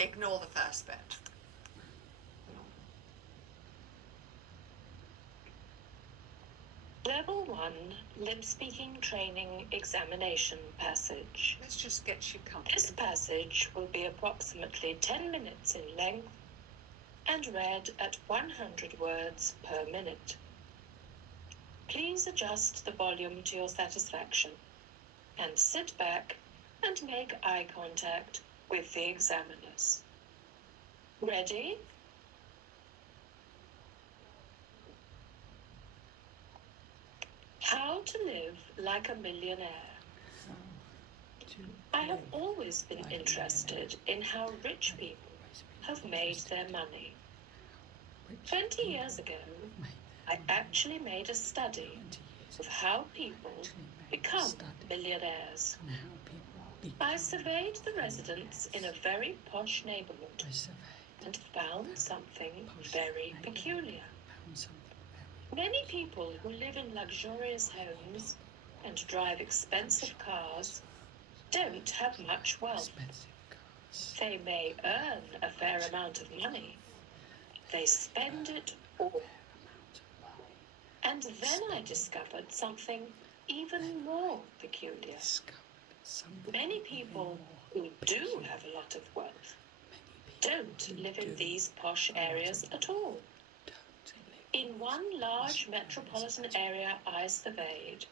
Ignore the first bit. Level 1 Lip Speaking Training Examination Passage. Let's just get you comfortable. This passage will be approximately 10 minutes in length and read at 100 words per minute. Please adjust the volume to your satisfaction and sit back and make eye contact with the examiners. Ready? How to live like a millionaire. I have always been interested in how rich people have made their money. 20 years ago, I actually made a study of how people become millionaires. I surveyed the residents in a very posh neighborhood and found something very peculiar. Many people who live in luxurious homes and drive expensive cars don't have much wealth. They may earn a fair amount of money. They spend it all. And then I discovered something even more peculiar. Many people who do have a lot of wealth don't live in these posh areas at all. In one large metropolitan area I surveyed,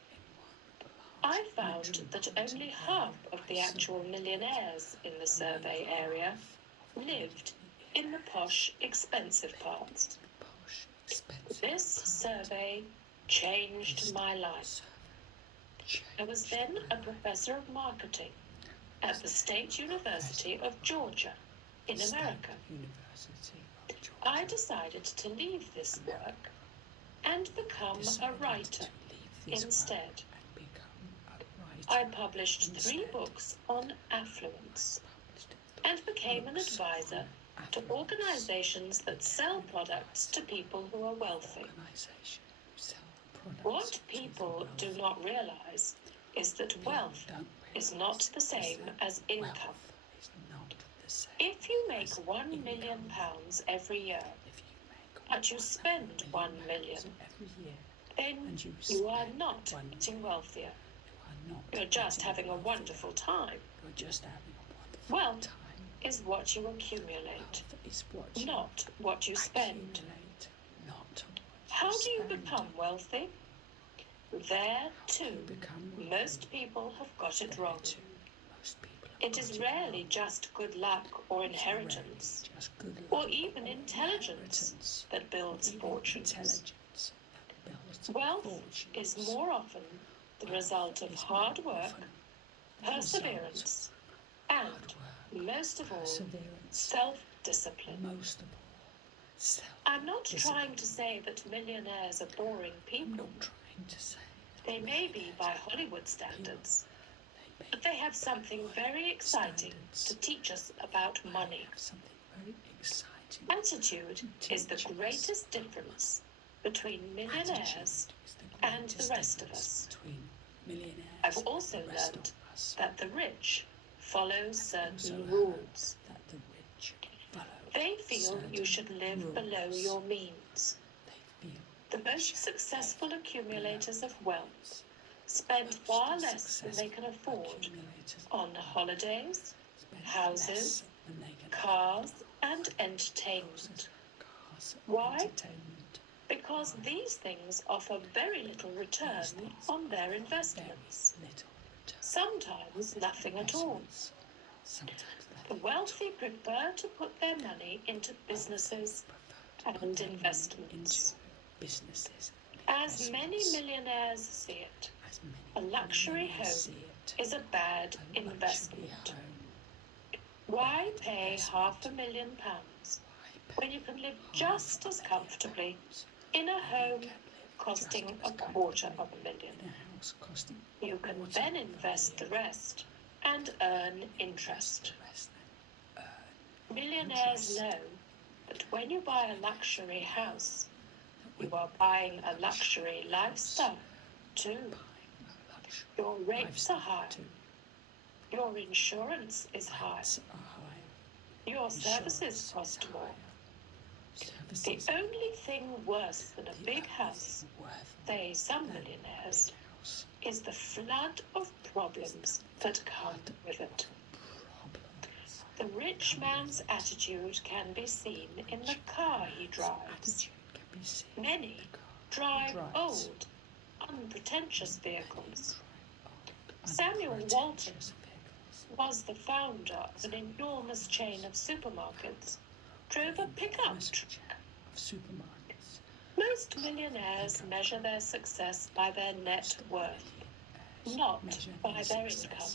I found that only half of the actual millionaires in the survey area lived in the posh, expensive parts. This survey changed my life. I was then a professor of marketing at the State University of Georgia in America. I decided to leave this work and become a writer instead. I published 3 books on affluence and became an advisor to organizations that sell products to people who are wealthy. What people do not realize is that wealth is not the same as income. If you make £1 million every year, but you spend 1 million, then you are not getting wealthier. You're just having a wonderful time. Wealth is what you accumulate, not what you spend. How do you become wealthy? There, too, most people have got it wrong. It is rarely just good luck or inheritance, or even intelligence that builds fortunes. Wealth is more often the result of hard work, perseverance, and, most of all, self-discipline. I'm not trying to say that millionaires are boring people. They may be by Hollywood standards, but they have something very exciting to teach us about money. Attitude is the greatest difference between millionaires and the rest of us. I've also learned that the rich follow certain rules. They feel you should live below your means. The most successful accumulators of wealth spend far less than they can afford on holidays, houses, cars, and entertainment. Why? Because these things offer very little return on their investments. Sometimes nothing at all. The wealthy prefer to put their money into businesses and investments. As many millionaires see it, a luxury home is a bad investment. Why pay £500,000 when you can live just as comfortably in a home costing £250,000? You can then invest the rest and earn interest. Millionaires know that when you buy a luxury house, you are buying a luxury lifestyle too. Your rates are high. Your insurance is high. Your services cost more. The only thing worse than a big house, say some millionaires, is the flood of problems that come with it. The rich man's attitude can be seen in the car he drives. Many drive old, unpretentious vehicles. Samuel Walton was the founder of an enormous chain of supermarkets, drove a pickup truck. Most millionaires measure their success by their net worth, not by their income.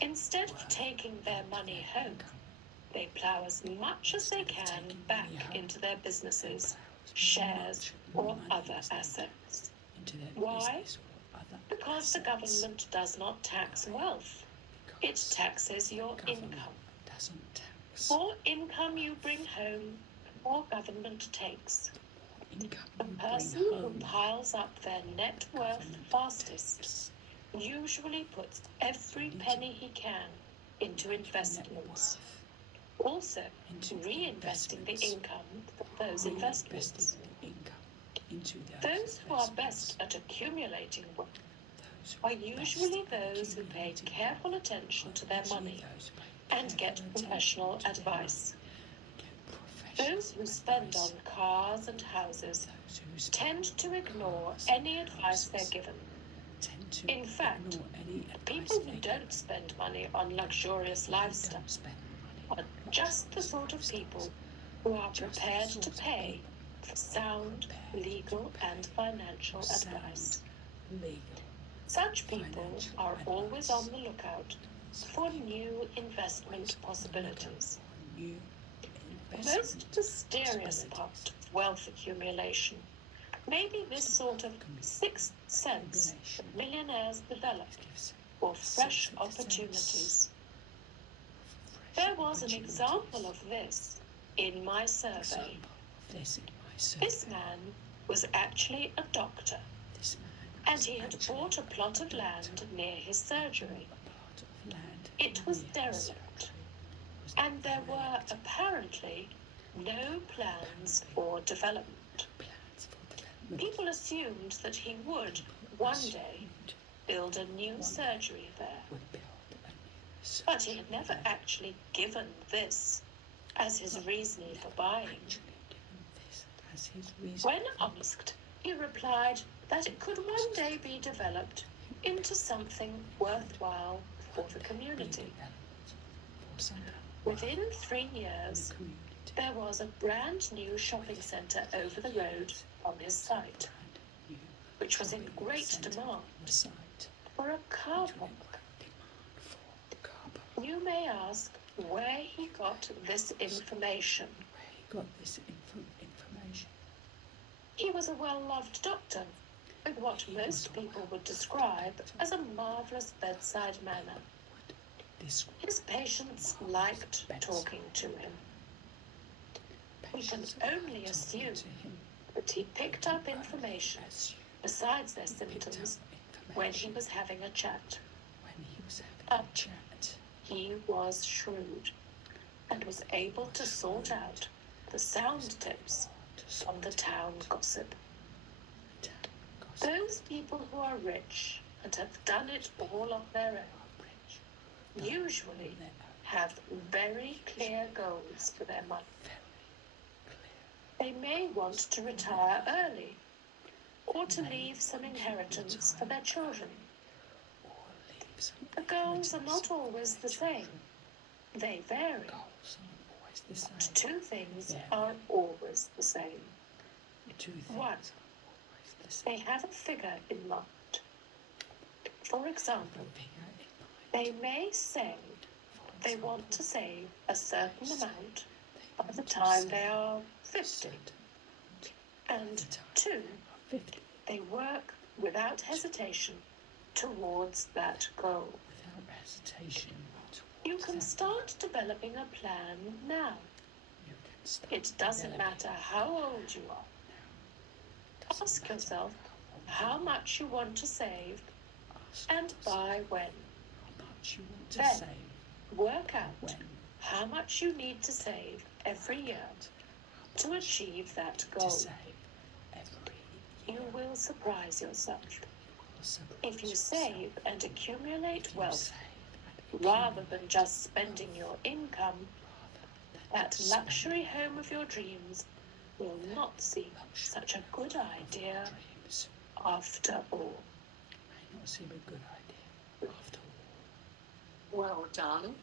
Instead of taking their money home, they plough as much as they can back into their businesses, shares, or other assets. Why? Because the government does not tax wealth. It taxes your income. More income you bring home, the more government takes. The person who piles up their net worth fastest usually puts every penny he can into investments, also reinvesting the income from those investments. Those who are best at accumulating wealth are usually those who pay careful attention to their money and get professional advice. Those who spend on cars and houses tend to ignore any advice they're given. In fact, the people who don't spend money on luxurious lifestyle are just the sort of people who are prepared to pay for sound legal and financial advice. Such people are always on the lookout for new investment possibilities. The most mysterious part of wealth accumulation may be this sort of sixth sense that millionaires develop for fresh opportunities. There was an example of this in my survey. This man was actually a doctor, and he had bought a plot of land near his surgery. It was derelict, and there were apparently no plans for development. People assumed that he would, one day, build a new surgery there. But he had never actually given this as his reason for buying. When asked, he replied that it could one day be developed into something worthwhile for the community. Within 3 years, there was a brand new shopping centre over the road on his site, which was in great demand for a car park. You may ask where he got this information. He was a well-loved doctor with what most people would describe as a marvellous bedside manner. His patients liked talking to him. We can only assume that he picked up information besides their symptoms when he was having a chat. But he was shrewd and was able to sort out the sound tips from the town gossip. Those people who are rich and have done it all on their own usually have very clear goals for their money. They may want to retire early or to leave some inheritance for their children. The goals are not always the same. They vary. But two things are always the same. One, they have a figure in mind. For example, they may say they want to save a certain amount by the time they are 50. And two, they work without hesitation towards that goal. You can start developing a plan now. It doesn't matter how old you are. Ask yourself how much you want to save and by when. Then work out how much you need to save every year to achieve that goal. You will surprise yourself. If you save and accumulate wealth rather than just spending your income, that luxury home of your dreams will not seem such a good idea after all. Well done.